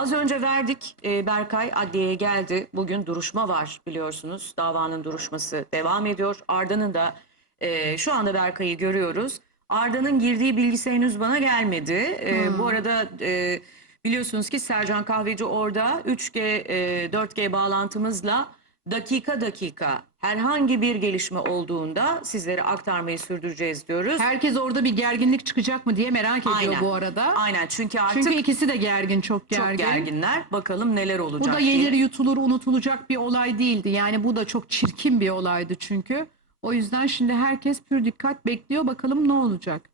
az önce verdik. Ee, Berkay adliyeye geldi. Bugün duruşma var biliyorsunuz. Davanın duruşması devam ediyor. Arda'nın da e, şu anda Berkay'ı görüyoruz. Arda'nın girdiği bilgisi henüz bana gelmedi. Ee, Bu arada e, biliyorsunuz ki Sercan Kahveci orada 3G, e, 4G bağlantımızla dakika dakika herhangi bir gelişme olduğunda sizlere aktarmayı sürdüreceğiz diyoruz. Herkes orada bir gerginlik çıkacak mı diye merak ediyor Aynen. bu arada. Aynen çünkü artık Çünkü ikisi de gergin, çok gergin. çok gerginler. Bakalım neler Bu olacak da diye. yenir yutulur unutulacak bir olay değildi. Yani bu da çok çirkin bir olaydı çünkü. O yüzden şimdi herkes pür dikkat bekliyor. Bakalım ne olacak?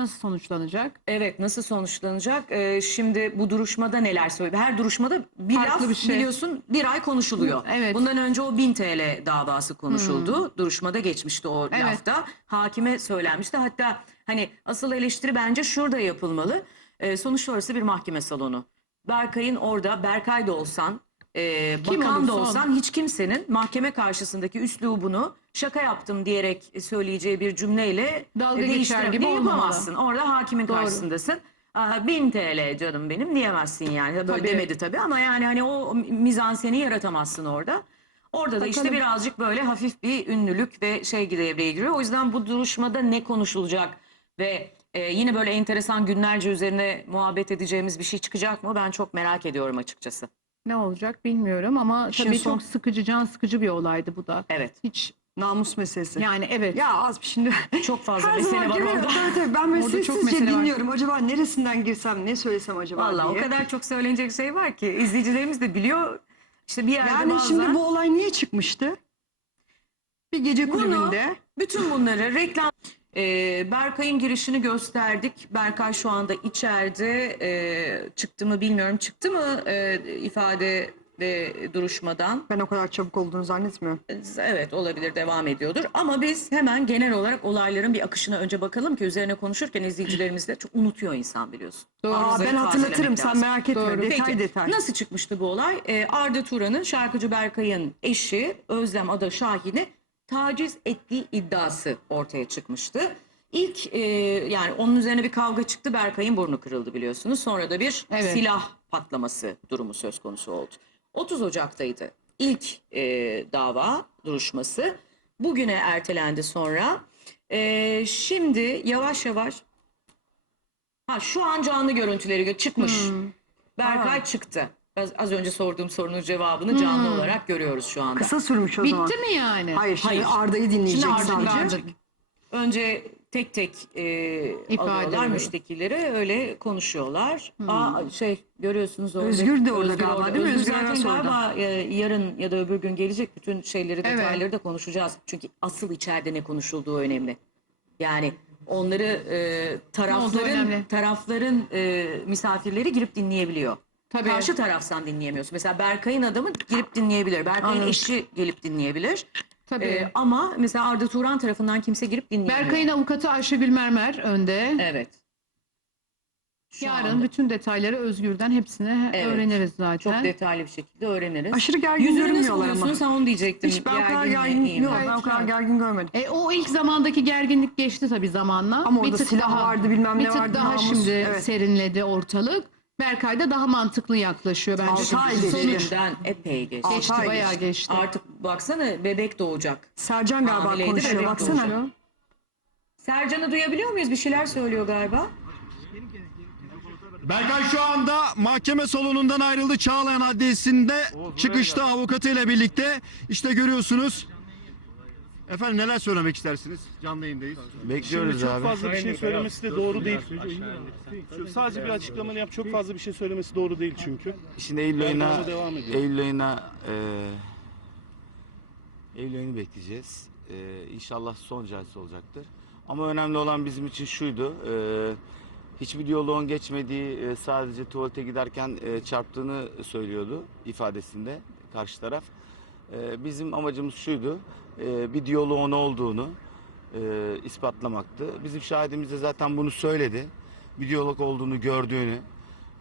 Nasıl sonuçlanacak? Evet nasıl sonuçlanacak? Ee, şimdi bu duruşmada neler söylüyor? Her duruşmada bir Farklı laf bir şey. biliyorsun bir ay konuşuluyor. Evet. Bundan önce o 1000 TL davası konuşuldu. Duruşmada geçmişti o Evet. lafta. Hakime söylenmişti. Hatta hani asıl eleştiri bence şurada yapılmalı. Ee, sonuçta orası bir mahkeme salonu. Berkay'ın orada Berkay da olsan e, Kim bakan da olursa olsan hiç kimsenin mahkeme karşısındaki üslubunu şaka yaptım diyerek söyleyeceği bir cümleyle Dalga e, geçer gibi yapamazsın. Orada hakimin Doğru. karşısındasın. Aa, 1000 TL canım benim diyemezsin yani. Böyle Tabii. demedi tabii ama yani hani o mizanseni yaratamazsın orada. Orada da işte birazcık böyle hafif bir ünlülük ve şey devreye giriyor. O yüzden bu duruşmada ne konuşulacak ve e, yine böyle enteresan günlerce üzerine muhabbet edeceğimiz bir şey çıkacak mı? Ben çok merak ediyorum açıkçası. Ne olacak bilmiyorum ama İşin tabii son- çok sıkıcı, can sıkıcı bir olaydı bu da. Evet. Hiç Namus meselesi. yani evet. Ya az şimdi Çok fazla her mesele zaman var giriyorum. orada. Tabii tabii ben Orada çok meselesizce mesele var. dinliyorum. Acaba neresinden girsem ne söylesem acaba Vallahi o diye. kadar çok söylenecek şey var ki izleyicilerimiz de biliyor. İşte bir yerde Yani bazen... şimdi bu olay niye çıkmıştı? Bir gece Bunu- kulübünde. Bütün bunları reklam Ee, Berkay'ın girişini gösterdik. Berkay şu anda içeride. Ee, çıktı mı bilmiyorum. Çıktı mı ee, ifade ve duruşmadan? Ben o kadar çabuk olduğunu zannetmiyorum. Evet olabilir devam ediyordur. Ama biz hemen genel olarak olayların bir akışına önce bakalım ki üzerine konuşurken izleyicilerimiz de çok unutuyor insan biliyorsun. Doğru. Aa, ben hatırlatırım sen lazım. merak etme. Doğru. Detay Peki, detay. Nasıl çıkmıştı bu olay? Ee, Arda Turan'ın şarkıcı Berkay'ın eşi Özlem Ada Şahin'i taciz ettiği iddiası ortaya çıkmıştı. İlk e, yani onun üzerine bir kavga çıktı. Berkay'ın burnu kırıldı biliyorsunuz. Sonra da bir Evet. silah patlaması durumu söz konusu oldu. 30 Ocak'taydı ilk e, dava duruşması. Bugüne ertelendi sonra. E, şimdi yavaş yavaş ha şu an canlı görüntüleri gö- çıkmış. Hmm. Berkay çıktı. Az, az önce sorduğum sorunun cevabını canlı Hmm. olarak görüyoruz şu anda. Kısa sürmüş o zaman. Bitti mi yani? Hayır şimdi Hayır. Arda'yı dinleyecek Şimdi dinleyecek. Önce tek tek e, alıyorlar veriyor. müştekileri öyle konuşuyorlar. Aa, şey görüyorsunuz orada. Özgür de orada galiba, değil mi? Özgür Özgür zaten Aras orada. galiba e, yarın ya da öbür gün gelecek bütün şeyleri Evet. detayları da konuşacağız. Çünkü asıl içeride ne konuşulduğu önemli. Yani onları e, tarafların önemli. tarafların e, misafirleri girip dinleyebiliyor. Tabii. Karşı taraftan dinleyemiyorsun. Mesela Berkay'ın adamı girip dinleyebilir. Berkay'ın Anladım. eşi gelip dinleyebilir. Tabii. Ee, ama mesela Arda Turan tarafından kimse girip dinleyemiyor. Berkay'ın avukatı Ayşegül Mermer önde. Evet. Şu Yarın anda bütün detayları Özgür'den hepsini Evet. öğreniriz çok zaten. detaylı bir şekilde öğreniriz. Aşırı gergin Yüzünü nasıl görünmüyorlar ama. buluyorsun sen onu diyecektim. Hiç ben o kadar mi, gergin, iyi mi? yok, ben o kadar gergin görmedim. E, o ilk zamandaki gerginlik geçti tabii zamanla. Ama orada Bir tık silah daha- vardı, bilmem bir ne tık vardı, daha namus. şimdi Evet. serinledi ortalık. Berkay da daha mantıklı yaklaşıyor bence. Altı ay Çünkü geçti. Sonuç epey geçti. Altı geçti ay bayağı geçti. geçti. Artık baksana bebek doğacak. Sercan galiba Hamileydi, konuşuyor bebek baksana. doğacak. Sercan'ı duyabiliyor muyuz? Bir şeyler söylüyor galiba. Berkay şu anda mahkeme salonundan ayrıldı Çağlayan Adliyesi'nde çıkışta avukatıyla birlikte işte görüyorsunuz. Efendim neler söylemek istersiniz? Canlı yayındayız. Bekliyoruz Şimdi çok abi. fazla bir şey söylemesi de doğru değil. Şu- Sadece bir açıklamanı yap. Çok fazla bir şey söylemesi doğru değil çünkü. Şimdi Eylül ayına, Yargılama devam ediyor. Eylül ayına, e, Eylül ayını bekleyeceğiz. E, inşallah son celse olacaktır. Ama önemli olan bizim için şuydu. E, hiçbir diyaloğun geçmediği, e, sadece tuvalete giderken e, çarptığını söylüyordu ifadesinde karşı taraf. E, bizim amacımız şuydu. E, bir diyaloğun olduğunu e, ispatlamaktı. Bizim şahidimiz de zaten bunu söyledi. Bir diyalog olduğunu gördüğünü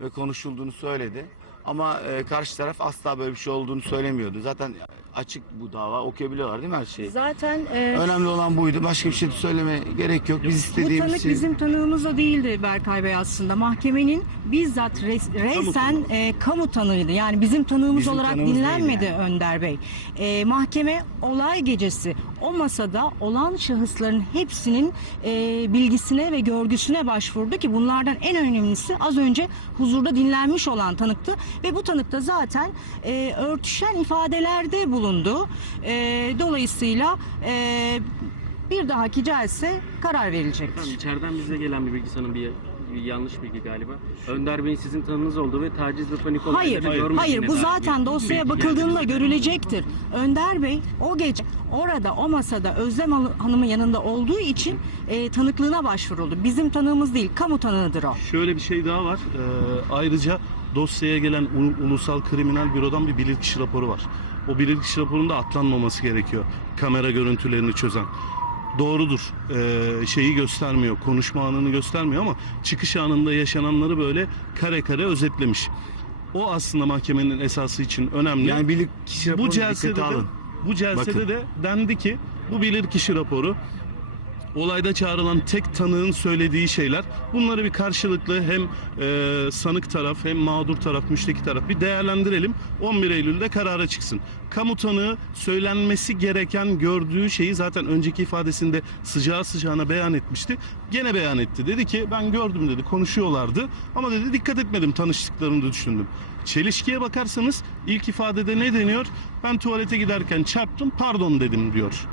ve konuşulduğunu söyledi. Ama karşı taraf asla böyle bir şey olduğunu söylemiyordu. Zaten açık bu dava. Okuyabiliyorlar değil mi her şeyi? Zaten e, Önemli olan buydu. Başka bir şey söyleme gerek yok. Biz bu istediğimiz tanık şey... bizim tanığımız da değildi Berkay Bey aslında. Mahkemenin bizzat res, resen e, kamu tanığıydı. Yani bizim tanığımız Bizim olarak tanığımız dinlenmedi değil Önder Bey. E, mahkeme olay gecesi o masada olan şahısların hepsinin e, bilgisine ve görgüsüne başvurdu ki bunlardan en önemlisi az önce huzurda dinlenmiş olan tanıktı ve bu tanık da zaten e, örtüşen ifadelerde bulundu. E, dolayısıyla e, bir dahaki celse karar verilecektir. İçeriden bize gelen bir bilgi sanırım bir, bir yanlış bilgi galiba. Önder Bey'in sizin tanınız olduğu ve taciz ve panik Hayır, olaylarını hayır, görmediğine bu zaten dosyaya bakıldığında görülecektir. Önder Bey o gece orada o masada Özlem Han- Hanım'ın yanında olduğu için e, tanıklığına başvuruldu. Bizim tanığımız değil, kamu tanığıdır o. Şöyle bir şey daha var. Ee, ayrıca dosyaya gelen Ulusal Kriminal Büro'dan bir bilirkişi raporu var. O bilirkişi raporunda atlanmaması gerekiyor. Kamera görüntülerini çözen. Doğrudur. Ee, şeyi göstermiyor, konuşma anını göstermiyor ama çıkış anında yaşananları böyle kare kare özetlemiş. O aslında mahkemenin esası için önemli. Yani birlik kişi bu raporunu celsede dikkate de alın. bu celsede Bakın. de dendi ki bu bilirkişi raporu olayda çağrılan tek tanığın söylediği şeyler bunları bir karşılıklı hem e, sanık taraf hem mağdur taraf müşteki taraf bir değerlendirelim 11 Eylül'de karara çıksın. Kamu tanığı söylenmesi gereken gördüğü şeyi zaten önceki ifadesinde sıcağı sıcağına beyan etmişti. Gene beyan etti. Dedi ki ben gördüm dedi konuşuyorlardı ama dedi dikkat etmedim tanıştıklarını düşündüm. Çelişkiye bakarsanız ilk ifadede ne deniyor? Ben tuvalete giderken çarptım pardon dedim diyor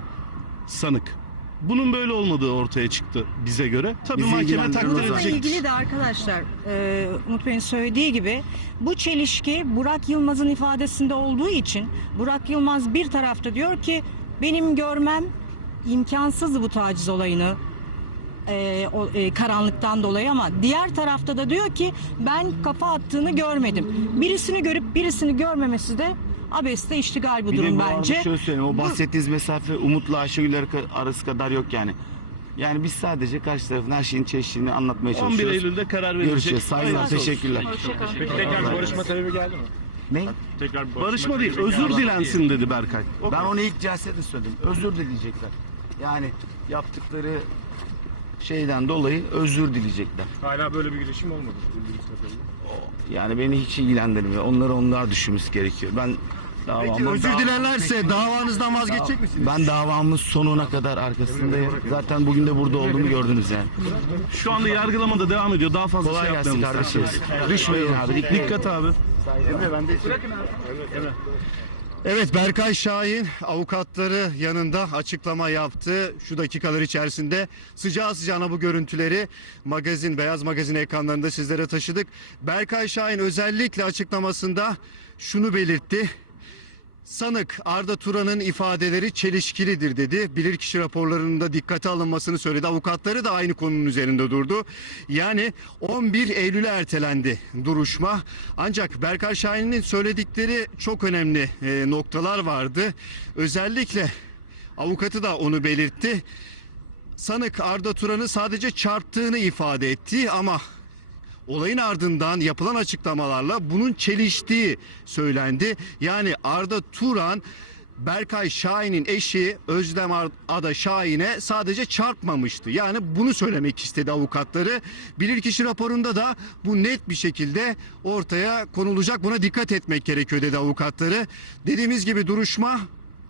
sanık. Bunun böyle olmadığı ortaya çıktı bize göre. Tabii Bizi mahkeme takdir zaten. Bununla edecektir. ilgili de arkadaşlar e, Umut Bey'in söylediği gibi bu çelişki Burak Yılmaz'ın ifadesinde olduğu için Burak Yılmaz bir tarafta diyor ki benim görmem imkansız bu taciz olayını e, o, e, karanlıktan dolayı ama diğer tarafta da diyor ki ben kafa attığını görmedim. Birisini görüp birisini görmemesi de abeste iştigal bu Bir de durum bu arada bence. şöyle söyleyeyim. O Bu- bahsettiğiniz mesafe Umut'la Ayşegül arka- arası kadar yok yani. Yani biz sadece karşı tarafın her şeyin çeşitini anlatmaya 11 çalışıyoruz. Eylül'de karar verilecek. Görüşeceğiz. Saygılar, Hayırlısı olsun. teşekkürler. Tekrar barışma talebi geldi mi? Ne? Tekrar Barışma değil, özür dilensin dedi Berkay. Ben onu ilk celsede söyledim. Özür dileyecekler. Yani yaptıkları şeyden dolayı özür dileyecekler. Hala böyle bir girişim olmadı. bildiğimiz kadarıyla. Yani beni hiç ilgilendirmiyor. Onları onlar düşünmesi gerekiyor. Ben davamı... Peki özür dav- dilerlerse davanızdan vazgeçecek misiniz? Ben davamın sonuna kadar arkasındayım. Zaten bugün de burada olduğumu gördünüz yani. Şu anda yargılamada devam ediyor. Daha fazla Kolay şey gelsin yapmayalım. kardeşim. Düşmeyin abi. Dikkat Dikkat abi. Evet Berkay Şahin avukatları yanında açıklama yaptı. Şu dakikalar içerisinde sıcağı sıcağına bu görüntüleri magazin Beyaz Magazin ekranlarında sizlere taşıdık. Berkay Şahin özellikle açıklamasında şunu belirtti. Sanık Arda Turan'ın ifadeleri çelişkilidir dedi. Bilirkişi raporlarının da dikkate alınmasını söyledi. Avukatları da aynı konunun üzerinde durdu. Yani 11 Eylül'e ertelendi duruşma. Ancak Berkay Şahin'in söyledikleri çok önemli e, noktalar vardı. Özellikle avukatı da onu belirtti. Sanık Arda Turan'ı sadece çarptığını ifade etti ama Olayın ardından yapılan açıklamalarla bunun çeliştiği söylendi. Yani Arda Turan Berkay Şahin'in eşi Özlem Ada Şahin'e sadece çarpmamıştı. Yani bunu söylemek istedi avukatları. Bilirkişi raporunda da bu net bir şekilde ortaya konulacak. Buna dikkat etmek gerekiyor dedi avukatları. Dediğimiz gibi duruşma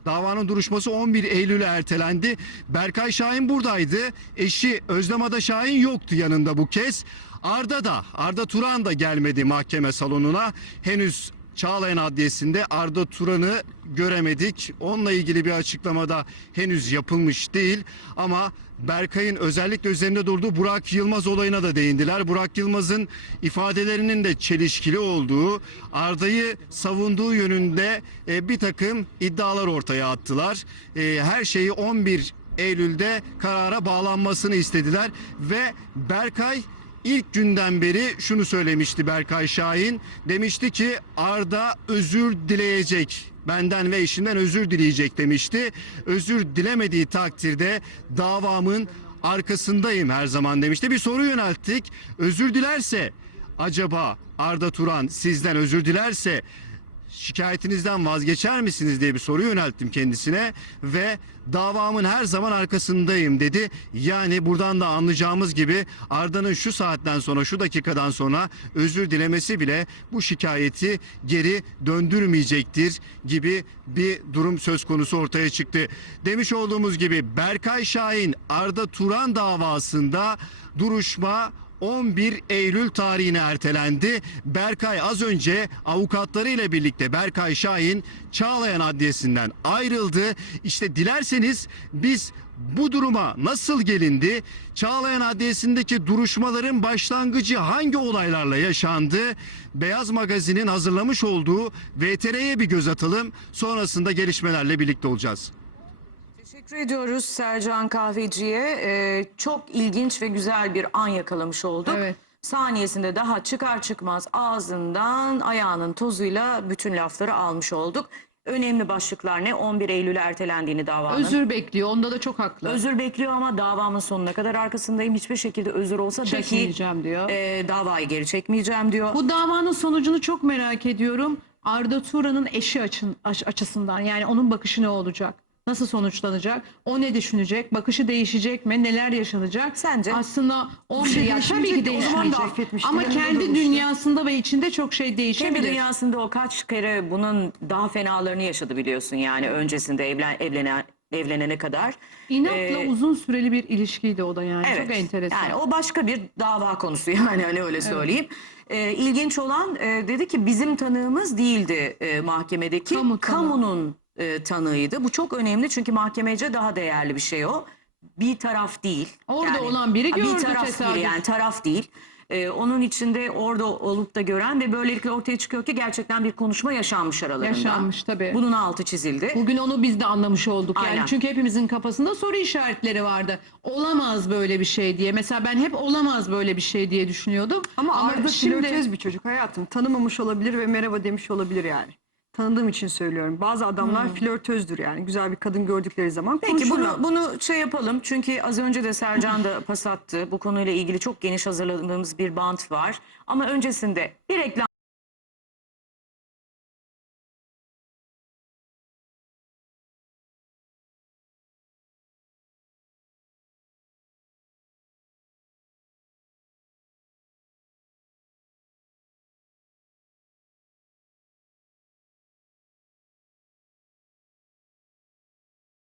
Davanın duruşması 11 Eylül'e ertelendi. Berkay Şahin buradaydı. Eşi Özlem Ada Şahin yoktu yanında bu kez. Arda da, Arda Turan da gelmedi mahkeme salonuna. Henüz Çağlayan Adliyesi'nde Arda Turan'ı göremedik. Onunla ilgili bir açıklamada henüz yapılmış değil. Ama Berkay'ın özellikle üzerinde durduğu Burak Yılmaz olayına da değindiler. Burak Yılmaz'ın ifadelerinin de çelişkili olduğu, Arda'yı savunduğu yönünde e, bir takım iddialar ortaya attılar. E, her şeyi 11 Eylül'de karara bağlanmasını istediler ve Berkay İlk günden beri şunu söylemişti Berkay Şahin. Demişti ki Arda özür dileyecek. Benden ve eşinden özür dileyecek demişti. Özür dilemediği takdirde davamın arkasındayım her zaman demişti. Bir soru yönelttik. Özür dilerse acaba Arda Turan sizden özür dilerse şikayetinizden vazgeçer misiniz diye bir soru yönelttim kendisine ve davamın her zaman arkasındayım dedi. Yani buradan da anlayacağımız gibi Arda'nın şu saatten sonra şu dakikadan sonra özür dilemesi bile bu şikayeti geri döndürmeyecektir gibi bir durum söz konusu ortaya çıktı. Demiş olduğumuz gibi Berkay Şahin Arda Turan davasında duruşma 11 Eylül tarihine ertelendi. Berkay az önce avukatlarıyla birlikte Berkay Şahin Çağlayan Adliyesi'nden ayrıldı. İşte dilerseniz biz bu duruma nasıl gelindi? Çağlayan Adliyesi'ndeki duruşmaların başlangıcı hangi olaylarla yaşandı? Beyaz Magazin'in hazırlamış olduğu VTR'ye bir göz atalım. Sonrasında gelişmelerle birlikte olacağız. Teşekkür ediyoruz Sercan Kahveci'ye. Ee, çok ilginç ve güzel bir an yakalamış olduk. Evet. Saniyesinde daha çıkar çıkmaz ağzından ayağının tozuyla bütün lafları almış olduk. Önemli başlıklar ne? 11 Eylül'e ertelendiğini davanın. Özür bekliyor. Onda da çok haklı. Özür bekliyor ama davamın sonuna kadar arkasındayım. Hiçbir şekilde özür olsa dahi Çekmeyeceğim diyor. e, davayı geri çekmeyeceğim diyor. Bu davanın sonucunu çok merak ediyorum. Arda Turan'ın eşi açın, aç- açısından yani onun bakışı ne olacak? Nasıl sonuçlanacak? O ne düşünecek? Bakışı değişecek mi? Neler yaşanacak? Sence? Aslında 11 şey ya tabii ki de o zaman da Ama kendi dünyasında ve içinde çok şey Kendi değişebilir. dünyasında o kaç kere bunun daha fenalarını yaşadı biliyorsun yani öncesinde evlen, evlenen, evlenene kadar. İnatla Ee, uzun süreli bir ilişkiydi o da yani. Çok enteresan. Yani o başka bir dava konusu yani hani öyle söyleyeyim. Ee, ilginç olan e, dedi ki bizim tanığımız değildi e, mahkemedeki Kamu kamunun e, tanığıydı. Bu çok önemli çünkü mahkemece daha değerli bir şey o. Bir taraf değil. Orada olan biri gördü Bir taraf tesadüf. değil yani taraf değil. Ee, onun içinde orada olup da gören ve böylelikle ortaya çıkıyor ki gerçekten bir konuşma yaşanmış aralarında. Yaşanmış tabii. Bunun altı çizildi. Bugün onu biz de anlamış olduk yani. Aynen. Çünkü hepimizin kafasında soru işaretleri vardı. Olamaz böyle bir şey diye. Mesela ben hep olamaz böyle bir şey diye düşünüyordum. Ama, Arda şimdi flörtöz bir çocuk hayatım. Tanımamış olabilir ve merhaba demiş olabilir yani. Tanıdığım için söylüyorum. Bazı adamlar flörtözdür yani. Güzel bir kadın gördükleri zaman Peki konuşurlar. bunu bunu şey yapalım çünkü az önce de Sercan da pas attı. Bu konuyla ilgili çok geniş hazırladığımız bir bant var. Ama öncesinde bir reklam